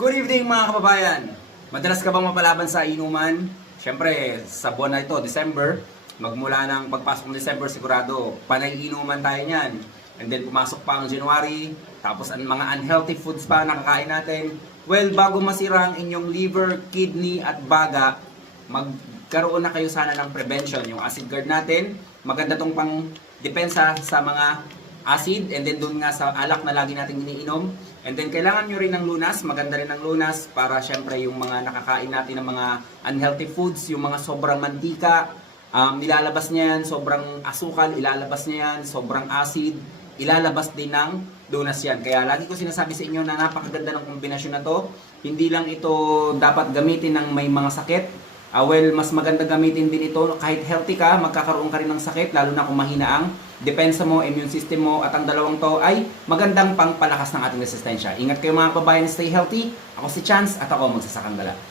Good evening mga kababayan! Madalas ka bang mapalaban sa inuman? Siyempre, sa buwan na ito, December, magmula ng pagpasok ng December, sigurado, panay inuman tayo niyan. And then pumasok pa ang January, tapos ang mga unhealthy foods pa nakakain natin. Well, bago masira ang inyong liver, kidney at baga, magkaroon na kayo sana ng prevention. Yung acid guard natin, maganda tong pang depensa sa mga acid, and then doon nga sa alak na lagi natin iniinom. And then kailangan nyo rin ng lunas, maganda rin ng lunas para syempre yung mga nakakain natin ng mga unhealthy foods, yung mga sobrang mantika, ilalabas niya yan, sobrang asukal, ilalabas niya yan, sobrang acid, ilalabas din ng lunas yan. Kaya lagi ko sinasabi sa inyo na napakaganda ng kombinasyon na to. Hindi lang ito dapat gamitin ng may mga sakit. Well, mas maganda gamitin din ito kahit healthy ka, magkakaroon ka rin ng sakit, lalo na kung mahina ang depensa mo, immune system mo, at ang dalawang to ay magandang pangpalakas ng ating resistensya. Ingat kayo mga kababayan, stay healthy. Ako si Chance at ako magsasakang gala.